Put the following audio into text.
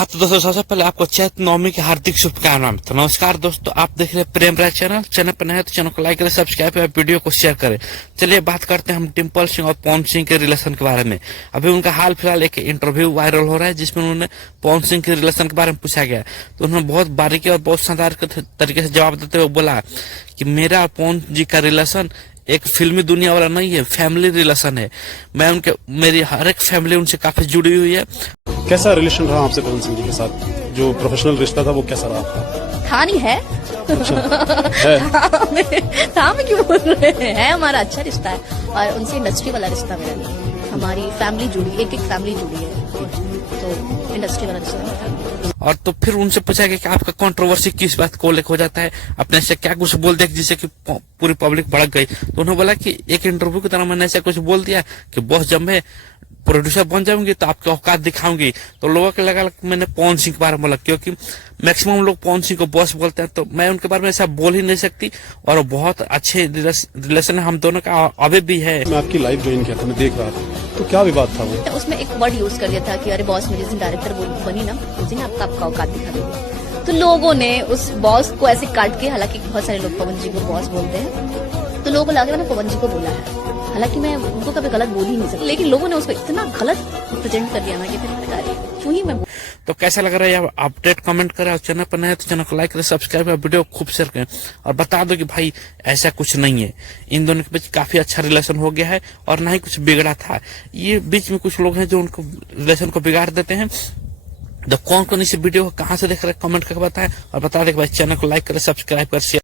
हाँ तो दोस्तों सबसे पहले आपको चैत नवमी की हार्दिक शुभकामनाएं। तो नमस्कार दोस्तों, आप देख रहे हैं प्रेम राज चैनल पर नए हैं तो चैनल को लाइक करें, सब्सक्राइब करें, वीडियो को शेयर करें। चलिए बात करते हैं हम डिम्पल सिंह और पवन सिंह के रिलेशन के बारे में। अभी उनका हाल फिलहाल एक इंटरव्यू वायरल हो रहा है जिसमें उन्होंने पवन सिंह के रिलेशन के बारे में पूछा गया। तो उन्होंने बहुत बारीकी और बहुत शानदार तरीके से जवाब देते हुए बोला कि मेरा और पवन जी का रिलेशन एक फिल्मी दुनिया वाला नहीं है, फैमिली रिलेशन है। मेरी हर एक फैमिली उनसे काफी जुड़ी हुई है। कैसा रिलेशन रहा आपसे पवन सिंह जी के साथ? जो प्रोफेशनल रिश्ता था वो कैसा रहा आपका? था नहीं है। था में क्यों बोल रहे हैं? है हमारा अच्छा रिश्ता है और उनसे इंडस्ट्री वाला रिश्ता मेरा नहीं है। हमारी फैमिली जुड़ी, एक फैमिली जुड़ी है, तो इंडस्ट्री वाला रिश्ता। और तो फिर उनसे पूछा गया कि आपका कंट्रोवर्सी किस बात को लेकर हो जाता है, अपने से क्या कुछ बोल दिया जिससे कि पूरी पब्लिक भड़क गई। तो उन्होंने बोला कि एक इंटरव्यू की तरह मैंने ऐसा कुछ बोल दिया कि बॉस जब मैं प्रोड्यूसर बन जाऊंगी तो आपकी औकात दिखाऊंगी। तो लोगों को लगा मैंने पवन सिंह के बारे में बोला, क्योंकि मैक्सिमम लोग पवन सिंह को बॉस बोलते हैं, तो मैं उनके बारे में ऐसा बोल ही नहीं सकती। और बहुत अच्छे रिलेशन हम दोनों का अभी भी है। मैं आपकी लाइव ज्वाइन किया था, मैं देख रहा था, तो क्या विवाद था वो? उसमें एक वर्ड यूज कर दिया था कि अरे बॉस मेरी डायरेक्टर बनी ना, उसी ने आपका औकात दिखा देगी। तो लोगों ने उस बॉस को ऐसे काट के, हालांकि बहुत सारे लोग पवन जी को बॉस बोलते हैं, तो लोगों को लगा मैंने पवन जी को बोला है। हालांकि मैं उनको कभी गलत बोल ही नहीं सकती, लेकिन लोगों ने उसको इतना गलत प्रेजेंट कर दिया ना कि फिर क्यों ही मैं। तो कैसा लग रहा है यार, अपडेट कमेंट करें और चैनल पर नए तो चैनल को लाइक करें, सब्सक्राइब करें, वीडियो खूब शेयर करें और बता दो कि भाई ऐसा कुछ नहीं है। इन दोनों के बीच काफी अच्छा रिलेशन हो गया है और ना ही कुछ बिगड़ा था। ये बीच में कुछ लोग हैं जो उनको रिलेशन को बिगाड़ देते हैं। तो कौन कौन इस वीडियो को कहाँ से देख रहे हैं कमेंट करके बताएं और बता दें कि भाई चैनल को लाइक करें, सब्सक्राइब करें।